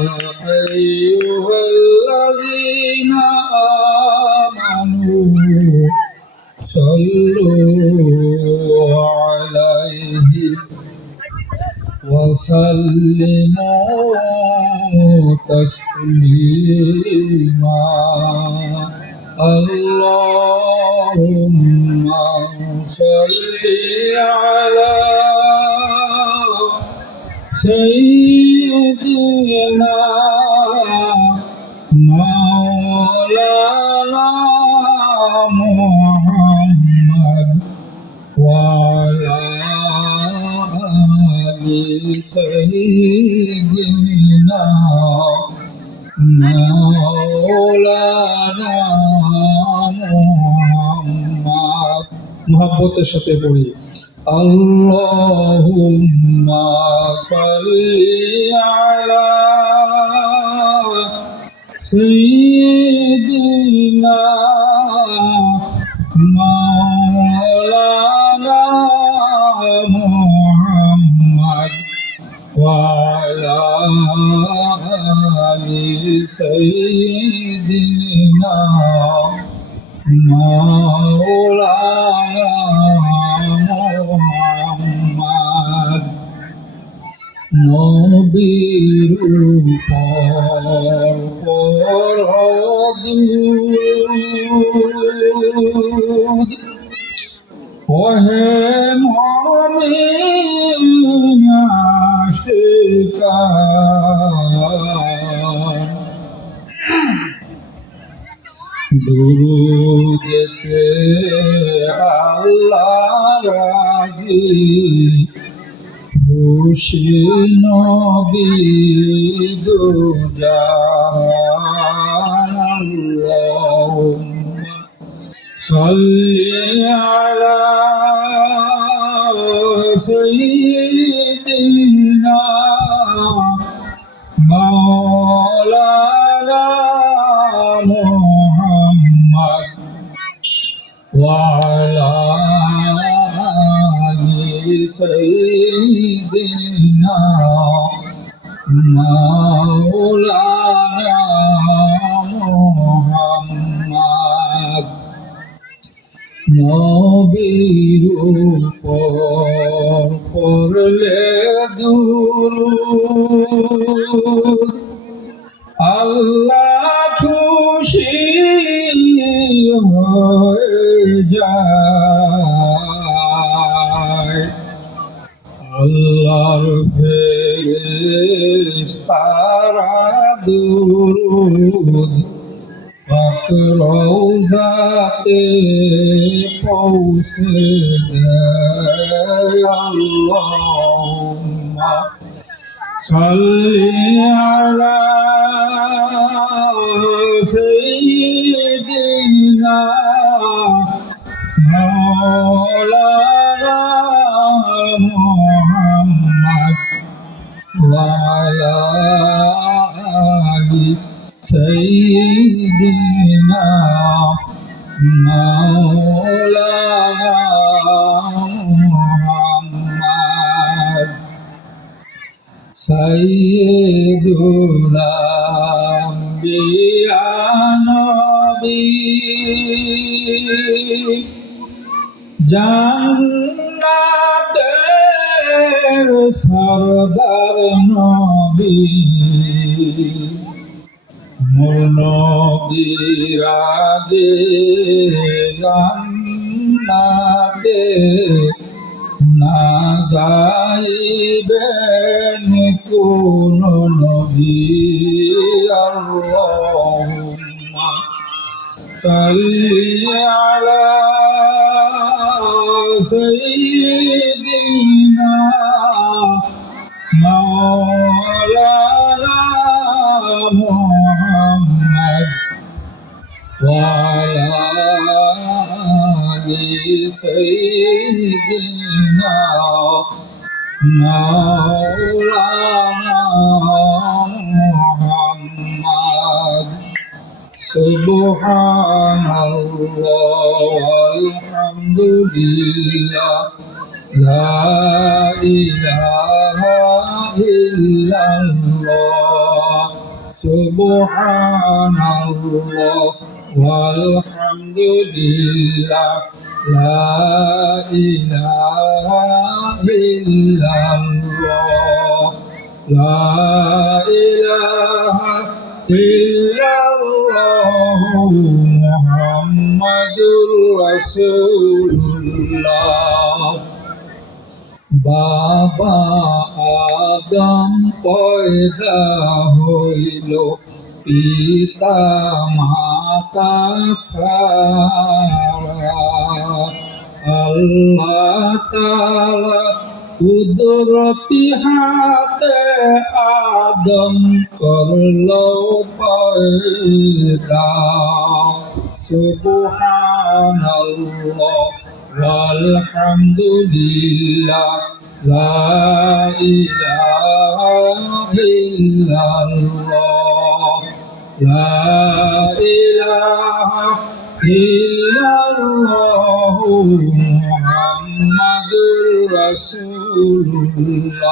أيها الذين آمنوا صلوا عليه وسلموا تسليما اللهم صل على سيدنا مولانا محمد وعلى آل سيدنا مولانا محمد محبতের সাথে পড়ি Allahumma salli ala sayyidina maulana Muhammad wa ala ali sayyidina maulana Muhammad নবীর উপর দরুদ ওহে মুমিন আশিকান দুরুদেতে আল্লাহ রাজি খুশি নবী দুজাহান আল্লাহুম্মা সাল্লি আলা সাইয়্যিদিনা মাওলানা মুহাম্মদ ওয়া আলা سيدنا مولانا محمد নবীর উপর পড়লে দুরূদ আল্লাহ খুশি হয়ে যায় আল্লাহর ফেরেশতারা দুরূদ পাক রওজাতে পৌঁছে দেয় আল্লাহুম্মা সাল্লি আলা সাইয়্যিদিনা মাওলানা মুহাম্মদ ওয়া আলা আলি সাইয়্যিদিনা মাওলানা মুহাম্মদ সাইয়্যিদুল আম্বিয়া নবী জান্নাতের সরদার নবী মোর নবীর আগে জান্নাতে না যাইবেন কোন নবী আল্লাহুম্মা সাল্লি আলা সাইয়্যিদিনা মাওলানা মুহাম্মদ ওয়া আলা আলি সাইয়্যিদিনা মাওলানা মুহাম্মদ সুবহানাল্লাহ আলহামদুলিল্লাহ লা ইলাহা ইল্লাল্লাহ Subhanallah walhamdulillah la ilaha illallah la ilaha illallah Muhammadur Rasulullah বাবা আদম পয়দা হইল পিতা মাতা সারা আল্লাহ তাআলা কুদরতি হাতে আদম করলো পয়দা সুবহানাল্লাহ walhamdulillah la ilaha illallah la ilaha illallah Muhammadur Rasulullah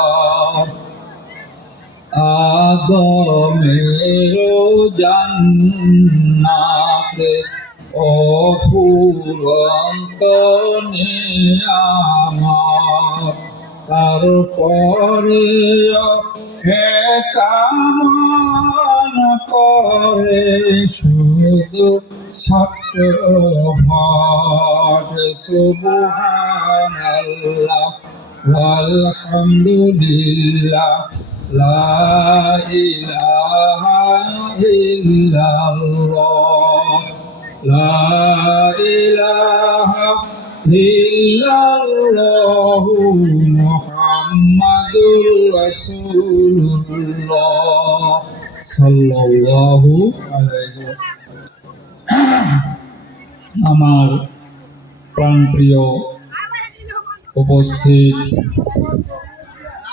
আদমেরও জান্নাতে অফুরন্ত নিয়ামত তারপরে হে কামন করে শুধু সত্যভাগ সুবহানাল্লাহ walhamdulillah la ilaha illallah la ilaha illallah Muhammadur Rasulullah sallallahu alaihi wasallam আমার প্রাণপ্রিয় উপস্থিত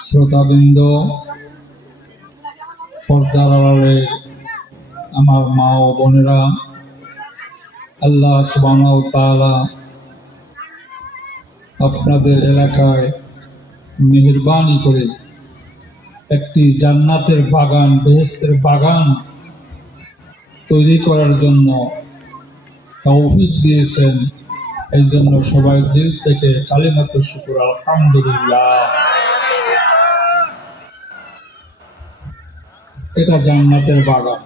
শ্রোতাবৃন্দ পর্দার আড়ালে আমার মা ও বোনেরা আল্লাহ সুবহানাহু ওয়া তাআলা আপনাদের এলাকায় মেহেরবানি করে একটি জান্নাতের বাগান বেহেশতের বাগান তৈরি করার জন্য তৌফিক দিয়েছেন এই জন্য সবাই দিল থেকে কালিমাতুশ শুকর আলহামদুলিল্লাহ এটা জান্নাতের বাগান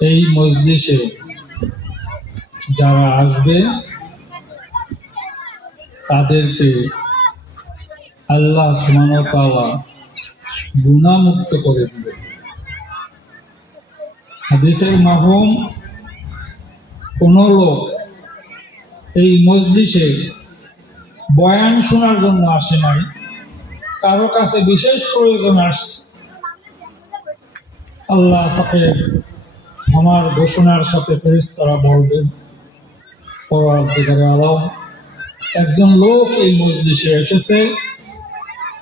এই মজলিসে যারা আসবে তাদেরকে আল্লাহ সুবহানাহু ওয়া তাআলা গুনাহমুক্ত করে দিবে হাদিসের মাফহুম কোন লোক এই মজলিসে বয়ান শোনার জন্য আসে নাই কারো কাছে বিশেষ প্রয়োজন আসছে আল্লাহ পাকের আমার ঘোষণার সাথে ফেরেশতারা বলবেন পরওয়ারদিগারে আলম একজন লোক এই মজলিসে এসেছে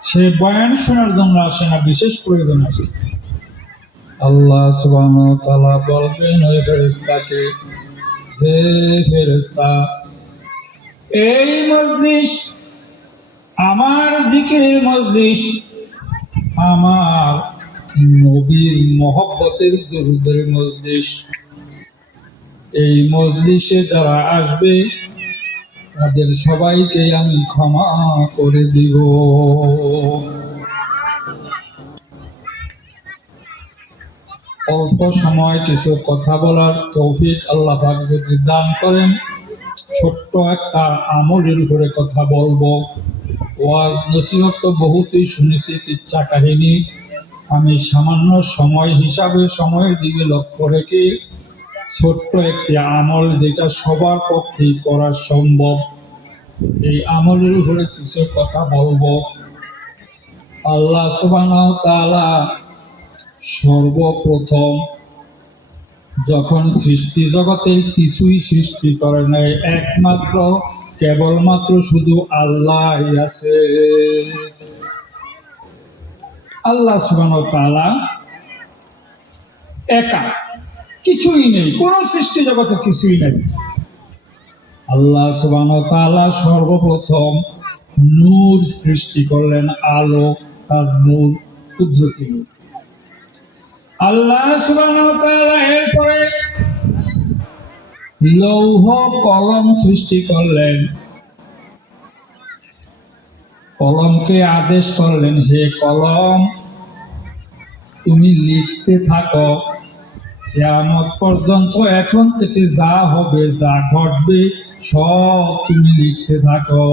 সে বয়ান শোনার জন্য আসে না বিশেষ প্রয়োজন আসে আল্লাহ সুবহানাহু ওয়া তাআলা বলবেন ওই ফেরেশতাকে হে ফেরেশতা এই মজলিস আমার জিকিরের মজলিস আমার নবীর মহব্বতের দরুদের মজলিস এই মজলিসে যারা আসবে তাদের সবাইকে আমি ক্ষমা করে দিব অল্প সময় কিছু কথা বলার তৌফিক আল্লাহ পাক যদি দান করেন ছোট্ট একটা আমলের উপরে কথা বলবো ওয়াজ নসিহত তো বহুতই শুনেছি কিচ্ছা কাহিনী আমি সামান্য সময় হিসাবে সময়ের দিকে লক্ষ্য রেখে ছোট্ট একটি আমল যেটা সবার পক্ষেই করা সম্ভব এই আমলের উপরে কিছু কথা বলবো আল্লাহ সুবহানাহু ওয়া তাআলা সর্বপ্রথম যখন সৃষ্টি জগতের কিছুই সৃষ্টি করে নাই একমাত্র কেবলমাত্র শুধু আল্লাহ আছে আল্লাহ সুবহানাহু ওয়া তাআলা একা কিছুই নেই কোনো সৃষ্টি জগতে কিছুই নেই আল্লাহ সুবহানাহু ওয়া তাআলা সর্বপ্রথম নূর সৃষ্টি করলেন আলো তার নূর কুদরতি নূর আল্লাহ সুবহানাহু ওয়া তাআলা এরপরে লৌহ কলম সৃষ্টি করলেন। কলমকে আদেশ করলেন, হে কলম তুমি লিখতে থাকো কিয়ামত পর্যন্ত, এখন থেকে যা হবে যা ঘটবে সব তুমি লিখতে থাকো।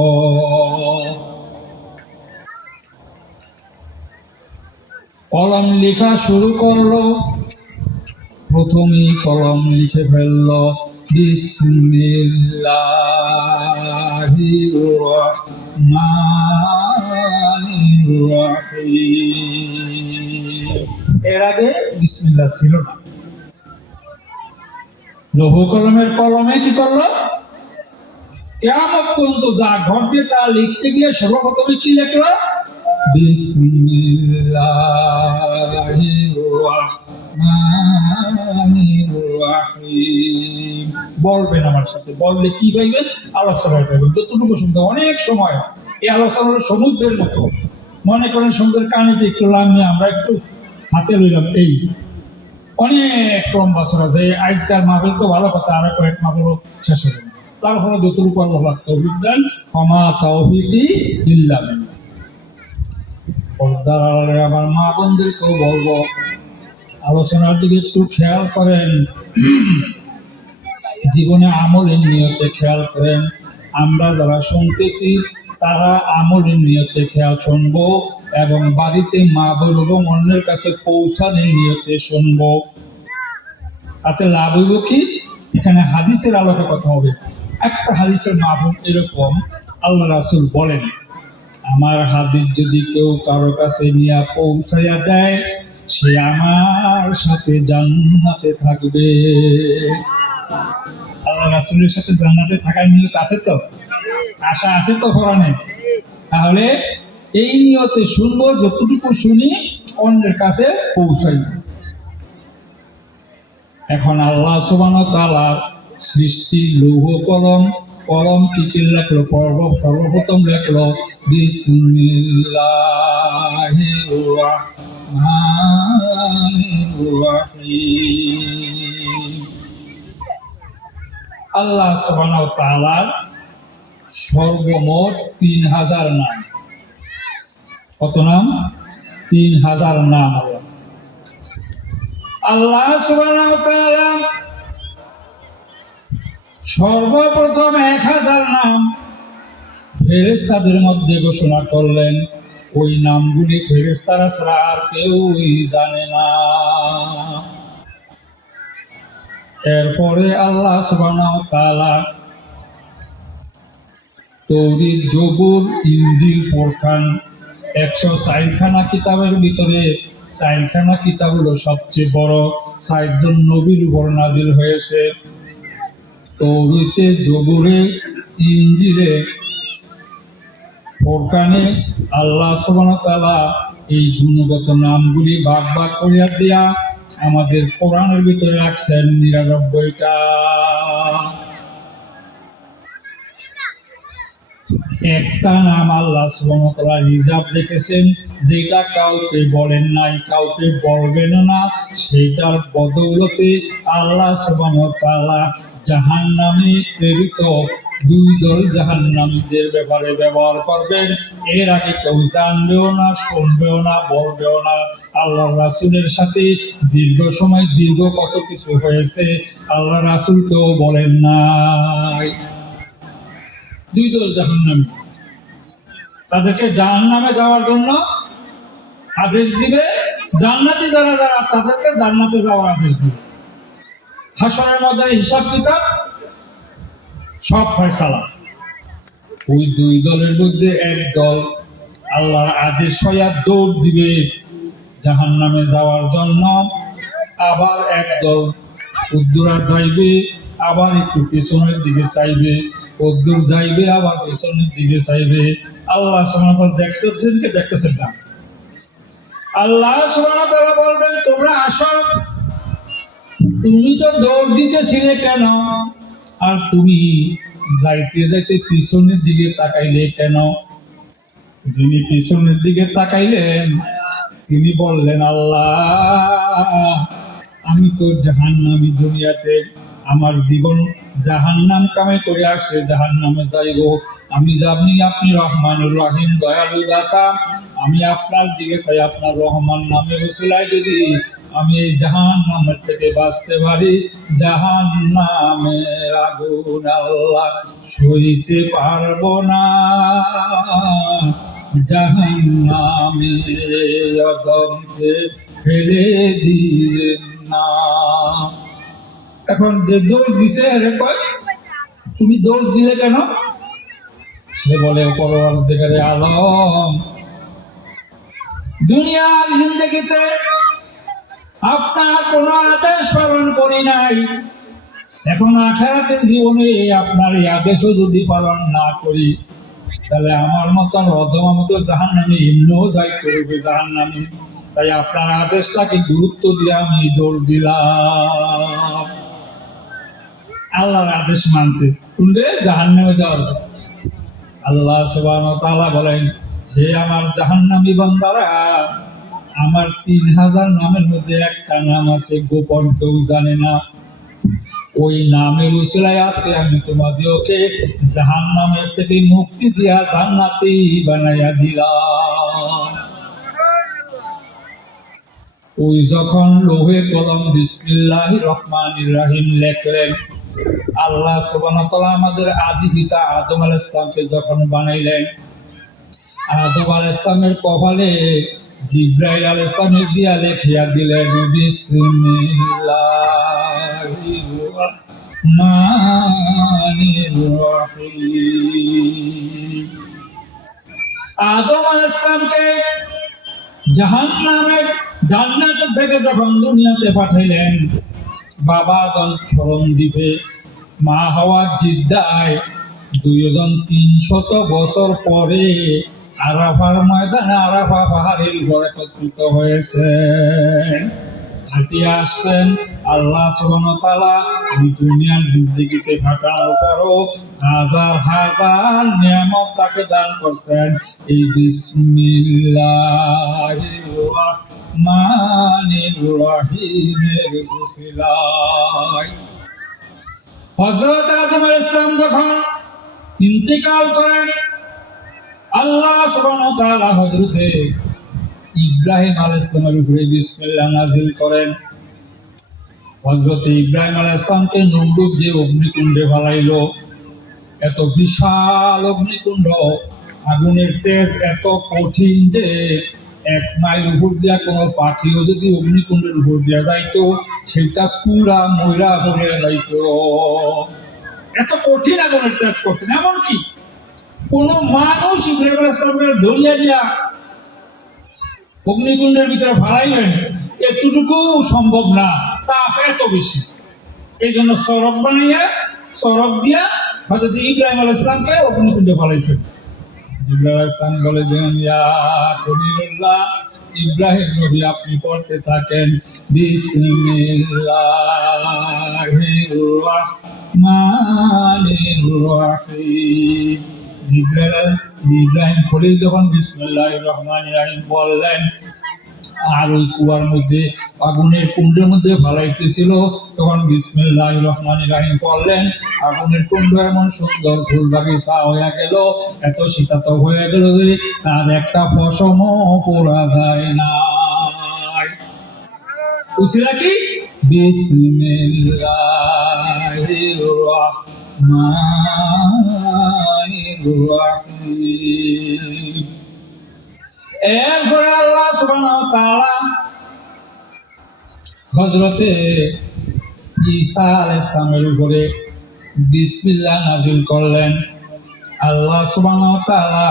কলম লেখা শুরু করলো। প্রথমেই কলম লিখে ফেললো বিসমিল্লাহির রহমানির রহিম। এর আগে বিসমিল্লাহ ছিল না। লৌহ কলমের কলমে কি করলো? কিয়ামত পর্যন্ত যা ঘটবে তা লিখতে গিয়ে সর্বপ্রথমে কি লিখলো? বিসমিল্লাহির রহমানির রহিম। বলবেন আমার সাথে, বললে কি পাইবেন? আলোচনা পাইবেন। যতটুকু শুনতে অনেক সময় এই আলোচনা হলো সমুদ্রের মতো। মনে করেন সমুদ্রের কানিতে একটু নামিয়ে আমরা একটু হাতে লইলাম, এই অনেক লম্বা ছড়া যে আজকাল মাহফিল তো ভালো কথা, আর কয়েক মাহফিল শেষ হবে না। তারপরে যতটুকু আল্লাহ তৌফিক দেন, ক্ষমা তৌফিকি ইল্লা বিল্লাহ। পর্দার আমার মা বোনদেরকেও বলবো, আলোচনার দিকে একটু খেয়াল করেন, জীবনে আমলের নিয়তে খেয়াল করেন। আমরা যারা শুনতেছি তারা আমলের নিয়তে খেয়াল শুনবো, এবং বাড়িতে মা বোন এবং অন্যের কাছে পৌঁছানোর নিয়তে শুনবো। তাতে লাভ হইব কি? এখানে হাদিসের আলোকে কথা হবে। একটা হাদিসের মাধ্যম এরকম, আল্লাহ রাসূল বলেন, আমার হাদিস যদি কেউ কারো কাছে নিয়ে পৌঁছাইয়া দেয়, সে আমার সাথে জান্নাতে থাকবে। আল্লাহ রাসূলের সাথে জান্নাতে থাকার নিয়ত আছে তো? আশা আছে তো কোরআনে? তাহলে এই নিয়তে শুনবো, যতটুকু শুনি অন্যের কাছে পৌঁছাই। এখন আল্লাহ সুবহানাহু ওয়া তাআলা সৃষ্টি লৌহ কলম, কলম কি লেখলো? সর্বপ্রথম লেখলো বিসমিল্লাহির রহমানির রহিম। আল্লাহ সুবহানাহু ওয়া তাআলার সর্বমোট 3000 নাম। কত নাম? 3000 নাম। আল্লাহ সুবহানাহু ওয়া তাআলা সর্বপ্রথম 1000 নাম ফেরেশতাদের মধ্যে ঘোষণা করলেন। ওই নামগুলি ফেরেশতারা ছাড়া আর কেউই জানে না। এরপরে আল্লাহ সুবহানাহু ওয়া তাআলা তৌরাত, জবুর, ইনজিল, ফুরকান 104 খানা কিতাবের ভিতরে 4 খানা কিতাব হলো সবচেয়ে বড়। 4 জন নবীর উপর নাজিল হয়েছে। তৌরাতে, জবুরে, ইনজিলে, ফুরকানে আল্লাহ সুবহানাহু ওয়া তাআলা এই গুণগত নামগুলি ভাগ ভাগ করিয়া দিয়া আমাদের কোরআনের ভিতরে রাখছেন 99টা। একটা নাম আল্লাহ সুবহানাহু ওয়া তাআলা রিজার্ভ রেখেছেন, যেটা কাউকে বলেন নাই, কাউকে বলবেন না। সেটার বদৌলতে আল্লাহ সুবহানাহু ওয়া তাআলা জাহান্নামে প্রেরিত 2 দল জাহান্নামীদের ব্যাপারে ব্যবহার করবেন। এর আগে কেউ জানবেও না, শুনবেও না, বলবেও না। আল্লাহ রাসূলের সাথে দীর্ঘ সময় দীর্ঘ কত কিছু হয়েছে, আল্লাহ রাসূলকেও বলেন নাই। 2 দল জাহান্নামী, তাদেরকে জাহান্নামে যাওয়ার জন্য আদেশ দিবে। জান্নাতি যারা যারা তাদেরকে জান্নাতে যাওয়ার আদেশ দিবে। হাসরের মধ্যে হিসাব কিতাব সব ফয়সালা। ওই 2 দলের মধ্যে এক দল আল্লাহর আদেশ হইয়া দৌড় দিবে জাহান্নামে যাওয়ার জন্য। আবার এক দল উদ্দূরা যাইবে, আবার একটু পেছনের দিকে চাইবে, উদ্দূর যাইবে, আবার পেছনের দিকে চাইবে। আল্লাহ সুবহানাহু ওয়া তাআলা দেখতেছেন কি দেখতেছেন না? আল্লাহ সুবহানাহু ওয়া তাআলা বলবেন, তোমরা আসো, তুমি তো দৌড় দিতেছিলে কেন? আর তুমি যাইতে যাইতে পিছনের দিকে তাকাইলে কেন? যিনি পিছনের দিকে তাকাইলেন তিনি বললেন, আল্লাহ আমি তো জাহান্নামী, দুনিয়াতে আমার জীবন জাহান্নাম কামে করে আসছে, জাহান্নামে যাইব। আমি জানি আপনি রহমানুর রহিম, দয়ালু দাতা। আমি আপনার দিকে চাই, আপনার রহমান নামে ওসিলায় যদি আমি এই জাহান্নামের থেকে বাঁচতে পারি। জাহান্নামের আগুন আল্লাহ সইতে পারবো না, জাহান্নামে অদমকে ফেলে দিলেন না। এখন যে দৌড় দিছে তুমি দৌড় দিলে কেন? সে বলে, পরবর্তীকালে আলম, দুনিয়ার জিন্দগিতে আপনার কোন আদেশ পালন করি নাই, এখন আখিরাতের জীবনে আপনার এই আদেশও যদি পালন না করি, তাহলে আমার মতন অধমা মতো জাহান্নামে এমনিও যাই করবে জাহান্নামে। তাই আপনার আদেশটাকে গুরুত্ব দিয়ে আমি দৌড় দিলাম। আল্লাহর আদেশ মানছে, শুনলে জাহান্নামে যাওয়ার কথা। আল্লাহ সুবহানাহু ওয়া তাআলা বলেন, হে আমার জাহান্নামী বান্দারা, আমার 3000 নামের মধ্যে একটা নাম আছে গোপন, কেউ জানে না। ওই নামের উসিলায় আজকে আমি তোমাদেরকে জাহান্নামের থেকে মুক্তি দিয়া জান্নাতি বানাইয়া দিলাম। ওই যখন লোহে কলম বিসমিল্লাহির রহমানির রহিম লেখলেন, আল্লাহ সুবহানাহু ওয়া তাআলা আমাদের আদি পিতা আদম আলাইহিস সালামকে যখন বানাইলেন, আদম আলাইহিস সালামের কপালে জিবরাইল আলাইহিস সালামের দিয়া লেখিয়া দিলেন বিসমিল্লাহির রহমানির রহিম। আদম আলাইহিস সালামকে জাহান্নামের জান্নাত থেকে যখন দুনিয়াতে পাঠাইলেন, বাবা আদম স্মরণ দ্বীপে, মা হাওয়া জিদ্দায়, দুইজন 300 বছর পরে আরাফার ময়দানে, আরাফা পাহাড়ের উপর একত্রিত হয়েছেন, হাঁটিয়ে আসছেন। আল্লাহ সুবহানাহু ওয়া তাআলা এই দুনিয়ার জিন্দেগিতে পাঠানোর পরও হাজার হাজার নিয়ামত তাকে দান করছেন। এই বিসমিল্লাহির রহমানির রহিমের উসিলায় হযরত আদম আলাইহিস সালাম যখন ইন্তেকাল করেন, আল্লাহ সুবহানাহু ওয়া তাআলা হযরত ইব্রাহিম আলাইহিস সালামের উপরে বিসমিল্লাহ নাযিল করেন। হযরত ইব্রাহিম আলাইহিস সালামকে নমরুদ যে অগ্নিকুণ্ডে ফেলাইলো, এত বিশাল অগ্নিকুণ্ড, আগুনের তেজ এত কঠিন যে 1 মাইল উপর দিয়া কোনো পাখিও যদি অগ্নিকুণ্ডের উপর দিয়া যাইতো, সেটা পুরা ময়রা হয়ে যাইতো। এত কঠিন আগুনের তেজ করছেন, এমনকি কোন মানুষ ইব্রাহিম আলাইহিস সালামকে ধরিয়া দিয়া অগ্নিকুণ্ডের ভিতরে ফালাইবেন, এতটুকু সম্ভব না, তাপ এত বেশি। এই জন্য সড়ক বানাইয়া, সড়ক দিয়া হযরত ইব্রাহিম আলাইহিস সালামকে অগ্নিকুণ্ডে ফালাইছেন। জিবরাইল আলাইহিস সালাম বলে দেন, ইয়া খলিলুল্লাহ, ইব্রাহিম নবী আপনি পড়তে থাকেন বিসমিল্লাহির রহমানির রহিম। ইব্রাহিম খলিল যখন বিসমিল্লাহির রহমানির রহিম বললেন, আর ওই কুয়ার মধ্যে, আগুনের কুণ্ডের মধ্যে ফালাইতেছিল, তখন বিসমিল্লাহির রহমানির রহিম বললেন, আগুনের কুণ্ড এমন সুন্দর ফুল বাগিচা হয়ে গেল, এত শীতাত হয়ে গেল যে তার একটা পশমও পরা যায় না। উসিলা কি? বিসমিল্লাহির রহমানির রহিম। এরপরে আল্লাহ সুবহানাহু ওয়া তাআলা হযরতে ঈসা আলাইহিস সালামের উপরে বিসমিল্লাহ নাযিল করলেন। আল্লাহ সুবহানাহু ওয়া তাআলা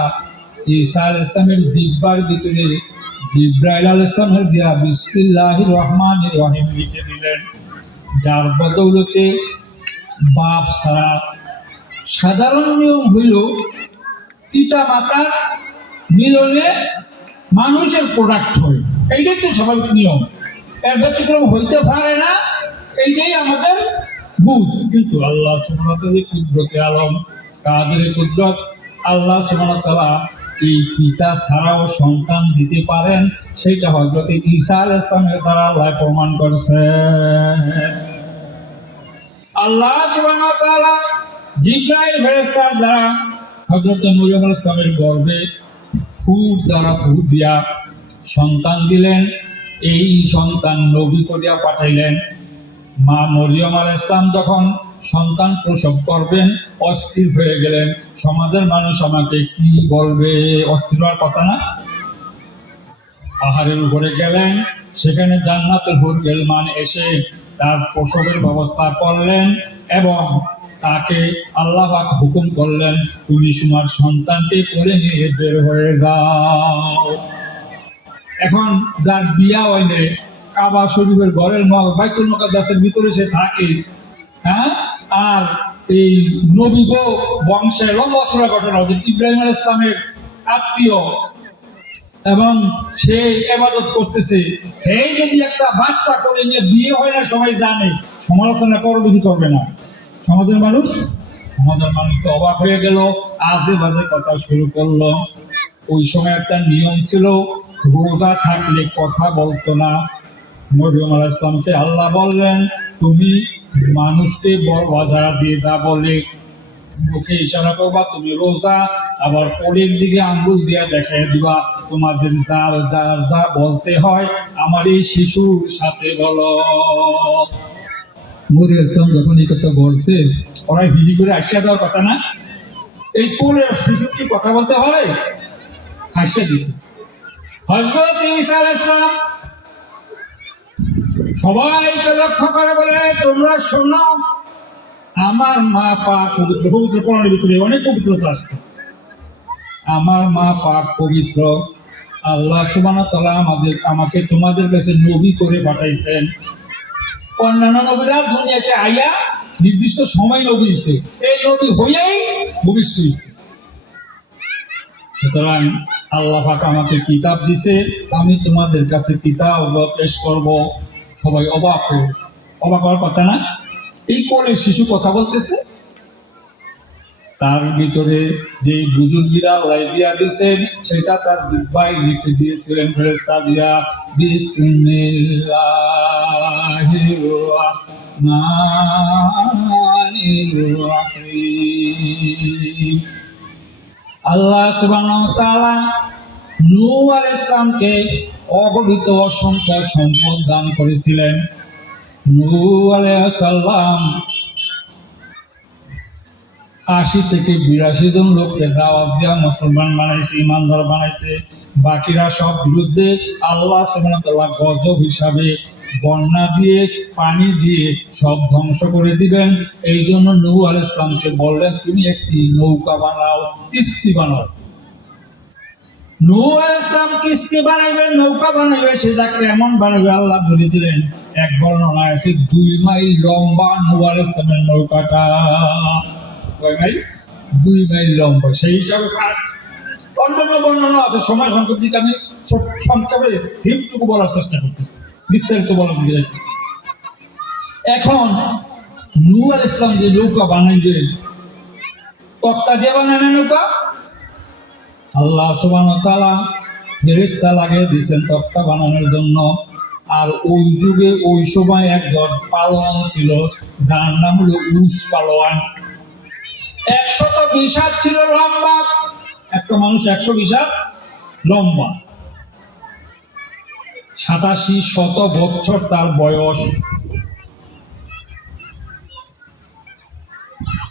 ঈসা আলাইহিস সালামের জিহ্বার ভিতরে জিবরাইল আলাইহিস সালামের দিয়া বিসমিল্লাহির রহমানির রহিম লিখে দিলেন, যার বদৌলতে বাপ ছাড়া সাধারণ নিয়ম হইল পিতা মাতার মিলনে মানুষের প্রোডাক্ট হয়, এইটাই তো স্বাভাবিক নিয়ম, এর ব্যতিক্রম হইতে পারে না, এইটাই আমাদের বুঝ। কিন্তু আল্লাহ সুবহানাহু ওয়া তাআলা কুদরতে আলম, কাদের কুদরত, আল্লাহ সুবহানাহু ওয়া তাআলা এই পিতা ছাড়াও সন্তান দিতে পারেন, সেটা হযরত ঈসা আলাইহিস সালামের দ্বারা আল্লাহ প্রমাণ করছে। আল্লাহ সুবহানাহু ওয়া তাআলা জিবরাইল ফেরেশতার দ্বারা হযরত মরিয়ম আলাইহিস সালামের গর্ভে ফুট দ্বারা ফুট দিয়া সন্তান দিলেন। এই সন্তান নবী করিয়া পাঠাইলেন। মা মরিয়ম আলাইহিস সালাম যখন সন্তান প্রসব করবেন অস্থির হয়ে গেলেন। সমাজের মানুষ আমাকে কি বলবে, অস্থির হওয়ার কথা না। পাহাড়ের উপরে গেলেন, সেখানে জান্নাতুল হুর গেলমান এসে তার প্রসবের ব্যবস্থা করলেন এবং তাকে আল্লাহ পাক হুকুম করলেন, তুমি তোমার সন্তানকে কোলে নিয়ে বের হয়ে যাও। এখন যার বিয়া হইলে কাবা শরীফের ঘরের বাইতুল মুকাদ্দাসের ভিতরে সে থাকে, হ্যাঁ, আর এই নবী বংশের লম্বা চূড়া ঘটনা যে ইব্রাহিম আলাইহিস সালামের আত্মীয় এবং সে ইবাদত করতেছে, এই যদি একটা বাচ্চা করে নিয়ে বিয়ে হয় না, সবাই জানে, সমালোচনা করবে কি করবে না সমাজের মানুষ? সমাজের মানুষ তো অবাক হয়ে গেল, আজে বাজে কথা শুরু করলো। ওই সময় একটা নিয়ম ছিল, রোজা থাকলে কথা বলতো না। মরিয়ম আলাইহিস সালামকে আল্লাহ বললেন, তুমি মানুষকে বাধা দিয়ে যা বলে মুখে ইশারা করবা তুমি রোজা, আবার পরের দিকে আঙ্গুল দিয়ে দেখাই দিবা তোমাদের যার যার যা বলতে হয় আমার এই শিশুর সাথে বলো। মরিয়ম ইসলাম যখন এই কথা বলছে, ওরা হিজি করে আসিয়া দেওয়ার কথা না, এই কোলের শিশু কি কথা বলতে পারে? হাসিয়া দিছে। হযরত ঈসা আলাইহিস সালাম সবাইকে লক্ষ্য করে বলে, তোমরা শোনো, আমার মা পাক পবিত্র। পবিত্র কোরআনের ভিতরে অনেক পবিত্রতা আছে। আমার মা পাক পবিত্র। আল্লাহ সুবহানাহু ওয়া তাআলা আমাকে তোমাদের কাছে নবী করে পাঠাইছেন। অন্যান্য নবীরা দুনিয়াতে আইয়া নির্দিষ্ট সময় নবী হইছে, এই নবী হইয়াই ভবিষ্যৎ হইছে। সুতরাং আল্লাহ পাক আমাকে কিতাব দিছে, আমি তোমাদের কাছে কিতাব পেশ করব। সবাই অবাক হয়েছে। অবাক হওয়ার কথা না, এই কোলের শিশু কথা বলতেছে। তার ভিতরে যে বুজুর্গিরা লাইবিয়া দিয়েছেন সেটা তার দিব্যাই লিখে দিয়েছিলেন ফেরেশতা দিয়া, বিসমিল্লাহির রাহমানির রাহিম। আল্লাহ সুবহানাহু ওয়া তাআলা নূহ আলাইহিস সালামকে অগণিত অসংখ্য সম্পদ দান করেছিলেন। নূহ আলাইহিস সালাম ৮০ থেকে ৮২ জন লোককে দাওয়াত দিয়া মুসলমান বানাইছে, ইমানদার বানাইছে। বাকিরা সব বিরুদ্ধে আল্লাহ সুবহানাহু ওয়া তাআলা গজব হিসাবে বন্যা দিয়ে পানি দিয়ে সব ধ্বংস করে দিবেন। এই জন্য নূহ আলাইহিস সালামকে বললেন, তুমি একটি নৌকা বানাও, কিস্তি বানাও। নূহ আলাইহিস সালাম কিস্তি বানাইবে, নৌকা বানাইবে, সেটাকে এমন বানাইবে আল্লাহ বলে দিলেন। এক বর্ণনা আছে ২ মাইল লম্বা নূহ আলাইহিস সালামের নৌকাটা। কয় মাইল? ২ মাইল লম্বা। সেই হিসাবে অন্যান্য বর্ণনা আছে, সময় সংকট দিকে আমি সংক্ষেপে হিমটুকু বলার চেষ্টা করতেছি, বিস্তারিত বলার দিকে যাচ্ছি। এখন নূহ আলাইহিস সালাম যে নৌকা বানাইবে, তক্তা দিয়ে বানায় না নৌকা? আল্লাহ সুবহানাহু ওয়া তাআলা ফেরেশতা লাগিয়ে দিয়েছেন তক্তা বানানোর জন্য। আর ওই যুগে ওই সময় একজন পালোয়ান ছিল, যার নাম হলো উস পালোয়ান। ১২০ হাত ছিল লম্বা, একটা মানুষ ১২০ হাত লম্বা। ৮৭ বছর তার বয়স।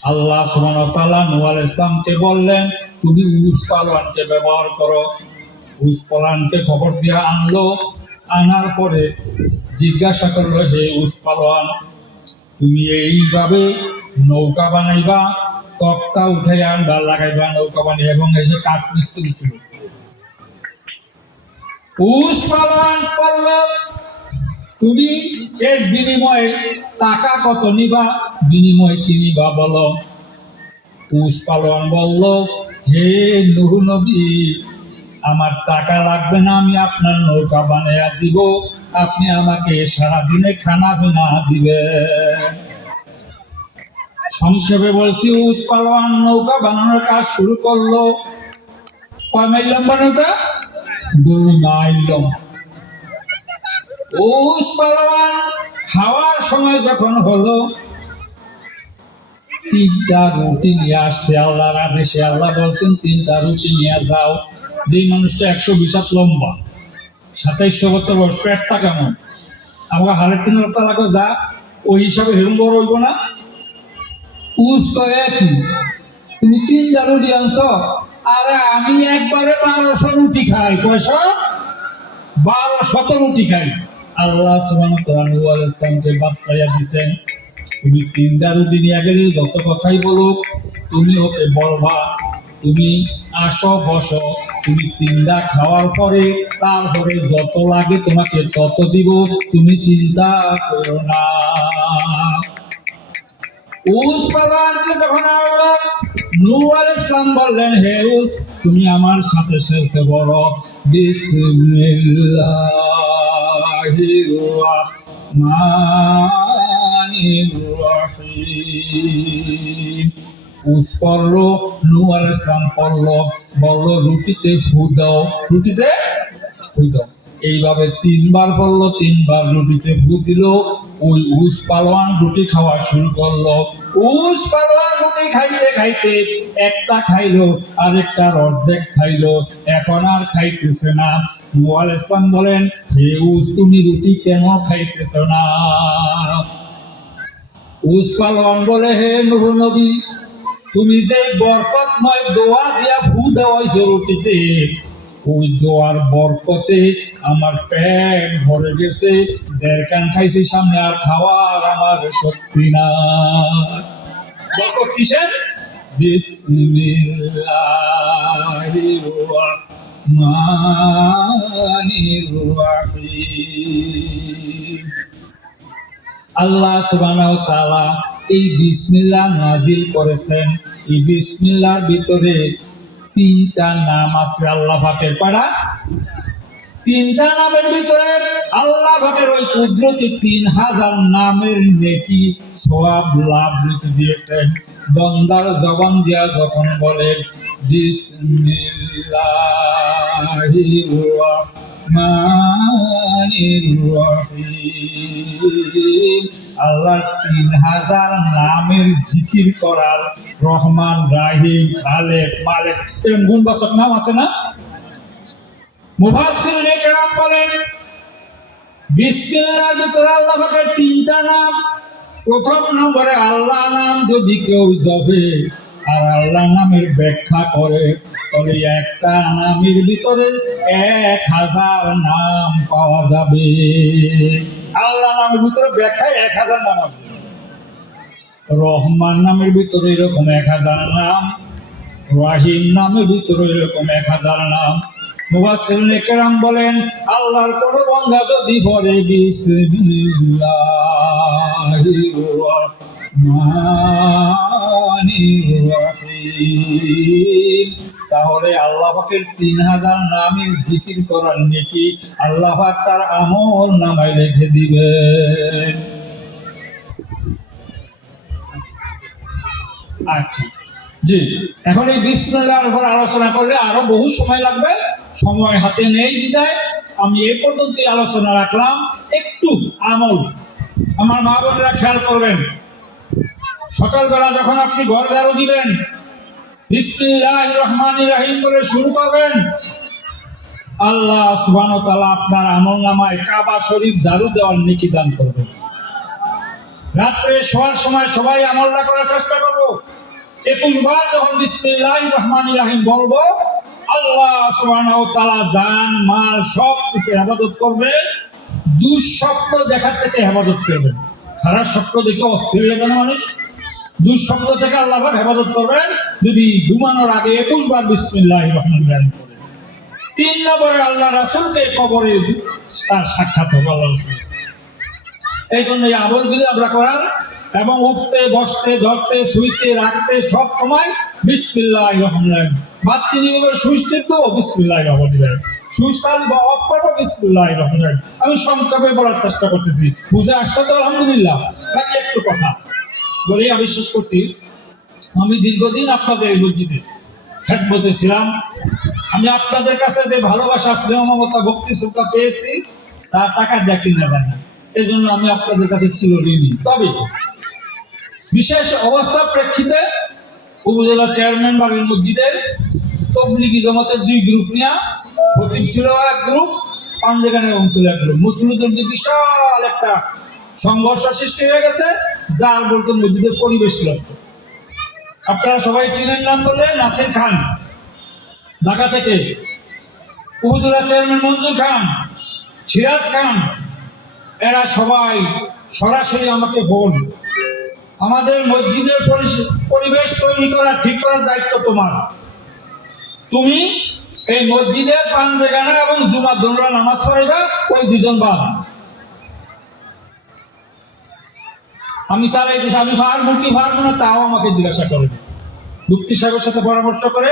আল্লাহ সুবহানাহু ওয়া তাআলা নূহ আলাইহিস সালামকে বললেন, তুমি উস পালোয়ানকে ব্যবহার করো। উস পালোয়ানকে খবর দিয়ে আনলো। আনার পরে জিজ্ঞাসা করলো, হে উস পালোয়ান, তুমি এইভাবে নৌকা বানাইবা, তক্তা উঠে আনবা, লাগাইবা নৌকা বানিয়ে, এবং এসে কাঠ মিস্ত্রি ছিল। উস পালোয়ান বলল, তুমি এর বিনিময়ে টাকা কত নিবা, বিনিময় কি নিবা বলো। উস পালোয়ান বলল, হে নূহ নবী, আমার টাকা লাগবে না, আমি আপনার নৌকা বানাইয়া দিব, আপনি আমাকে সারাদিনে খানা পিনা দিবেন। সংক্ষেপে বলছি, উস পালোয়ান নৌকা বানানোর কাজ শুরু করলো। কয় মাইল লম্বা নৌকা? 2 মাইল লম্বা। উস পালোয়ান খাওয়ার সময় যখন হলো, 3টা রুটি নিয়ে আসছে আল্লাহর আদেশে। আল্লাহ বলছেন 3টা রুটি নিয়ে যাও। যে মানুষটা 120 হাত লম্বা, 2700 বছর বয়স, পেটটা কেমন আমাকে হাড়ের 3 লাগবে, যা ওই হিসাবে হেরম বড় হইব না। উস কয়ে কি তুমি 3টা রুটি আনছ? আরে আমি একবারে 1200 রুটি খাই। পয়সা 1200 রুটি খাই। আল্লাহ সুবহানাহু ওয়া তাআলা নূহ আলাইহিস সালামকে বাতলাইয়া দিয়েছেন, তুমি 3টা রুটি নিয়ে গেলে যত কথাই বলুক তুমি ওকে বলবা তুমি আসো বসো, তুমি 3টা খাওয়ার পরে তারপরে যত লাগে তোমাকে তত দিব, তুমি চিন্তা করো না। উস পালোয়ানকে যখন আল্লাহ নূহ আলাইহিস সালাম বললেন, হে উস তুমি আমার সাথে সাথে বলো বিসমিল্লাহির রাহমানির রহিম। উস পড়লো, নূহ আলাইহিস সালাম পড়লো, বললো রুটিতে ফু দাও, রুটিতে ফু দাও। এইভাবে 3বার পড়লো, 3বার রুটিতে ফু দিল। ওই উস পালোয়ান রুটি খাওয়া শুরু করলো। উস পালোয়ান রুটি খাইতে খাইতে একটা খাইলো, আরেকটার অর্ধেক খাইলো, এখন আর খাইতেছে না। নূহ আলাইহিস সালাম বলেন, হে উস তুমি রুটি কেন খাইতেছ না? উস পালোয়ান বলে, হে নূহ নবী তুমি যে বরকতময় দোয়া দিয়া ফু দেওয়াইছো রুটিতে, ওই দোয়ার বরকতে আমার পেট ভরে গেছে, 1.5 কান খাইছি, সামনে আর খাওয়ার আমার শক্তি না। বরকত কিসের? বিসমিল্লাহির রাহমানির রহিম। আল্লাহ সুবহানাহু ওয়া তাআলা এই বিসমিল্লাহ নাজিল করেছেন। এই বিসমিল্লাহর ভিতরে 3টা নাম আছে আল্লাহ পাকের। কয়টা? 3টা নামের ভিতরে আল্লাহ পাকের ওই কুদরতি 3000 নামের নেকি সওয়াব লাভ রেখে দিয়েছেন। বান্দার জবান দিয়া যখন বলে বিসমিল্লাহির রাহমানির রহিম, আল্লাহর 3000 নামের জিকির করার, রহমান, রাহিম, খালেক, মালিক, এরকম গুণবাচক নাম আছে না? মুফাসসিরিনে কেরাম বলেন বিসমিল্লাহর ভিতরে আল্লাহ পাকের 3টা নাম। প্রথম নম্বরে আল্লাহ নাম যদি কেউ জপে আর আল্লাহ নামের ব্যাখ্যা করে, তবে একটা নামের ভিতরে 1000 নাম পাওয়া যাবে। আল্লাহ নামের ভিতরে ব্যাখ্যায় 1000 নাম আছে। রহমান নামের ভিতরে এরকম 1000 নাম, রাহিম নামের ভিতরে এরকম 1000 নাম। মুফাসসিরিনে কেরাম বলেন আল্লাহর কোন বান্দা যদি পড়ে বিসমিল্লাহির রাহমানির রহিম, তাহলে আল্লাহ পাকের 3000 নামের জিকির করার নেকি আল্লাহ পাক তার আমল নামায় লিখে দিবেন। আচ্ছা জি, এখন এই বিসমিল্লাহর উপর আলোচনা করলে আরো বহু সময় লাগবে, সময় হাতে নেই বিদায় আমি এই পর্যন্ত আলোচনা রাখলাম। একটু আমল আমার মা বোনেরা খেয়াল করবেন, সকালবেলা যখন আপনি ঘর ঝাড়ু দিবেন বিসমিল্লাহির রহমানির রহিম বলে শুরু করবেন, আল্লাহ সুবহানাহু ওয়া তাআলা আপনার আমলনামায় কাবা শরীফ ঝাড়ু দেওয়ার নেকি দান করবেন। রাত্রে শোয়ার সময় সবাই আমলটা করার চেষ্টা করব। 21 বার যখন বিসমিল্লাহির রহমানির রহিম বলবো, আল্লাহ সুবহানাহু ওয়া তাআলা জান মাল সব কিছু হেফাজত করবে। দুঃস্বপ্ন দেখার থেকে হেফাজত করবেন। খারাপ স্বপ্ন দেখে অস্থির লাগে না মানুষ? দুঃস্বপ্ন থেকে আল্লাহ পাক হেফাজত করবেন যদি ঘুমানোর আগে 21 বার বিসমিল্লাহির রহমানির রহিম বলেন। 3 নম্বরে আল্লাহ রাসূলকে কবরে তার সাক্ষাৎ হবে আল্লাহর সাথে। এই জন্য এই আমলগুলি আমরা করার এবং উঠতে বসতে ধরতে শুইতে রাখতে সব সময় বিসমিল্লাহির রহমানির রহিম। বাচ্চা নিয়ে সুইচ টিপতে বিসমিল্লাহির রহমানির রহিম, সুইচ চালু বা অফ করবো বিসমিল্লাহির রহমানির রহিম। আমি সংক্ষেপে বলার চেষ্টা করতেছি, বুঝে আসছে তো আলহামদুলিল্লাহ। বাকি একটু কথা বলি, আমি শেষ করছি। আমি দীর্ঘদিন আপনাদের এই মসজিদে খেদমতে ছিলাম, আমি আপনাদের কাছে যে ভালোবাসা, স্নেহ, মমতা, ভক্তি, শ্রদ্ধা পেয়েছি তা টাকা দিয়ে কিনা যায় না। এই জন্য আমি আপনাদের কাছে চিরঋণী। তবে বিশেষ অবস্থার প্রেক্ষিতে উপজেলা চেয়ারম্যান বাড়ির মসজিদের তবলিগি জমাতের 2 গ্রুপ নিয়ে, খতিব ছিল এক গ্রুপ, পাঞ্জেগান এবং ছিল এক গ্রুপ, মুসলিমদের মধ্যে বিশাল একটা সংঘর্ষ সৃষ্টি হয়ে গেছে, যার বলতে মসজিদের পরিবেশ নষ্ট। আপনারা সবাই চিনেন নাম বলে নাসির খান ঢাকা থেকে, উপজেলা চেয়ারম্যান মঞ্জুর খান, সিরাজ খান, এরা সবাই সরাসরি আমাকে বল, আমাদের মসজিদের পরিবেশ তৈরি করা, ঠিক করার দায়িত্ব তোমার। তুমি এই মসজিদের পাঞ্জেগানা এবং জুমার দোমরা নামাজ পড়াইবা, ওই 2 জন বাদ। আমি চালাই দিয়েছি, আমি পারবো কি পারবো না তাও আমাকে জিজ্ঞাসা করেন। মুফতি সাহেবের সাথে পরামর্শ করে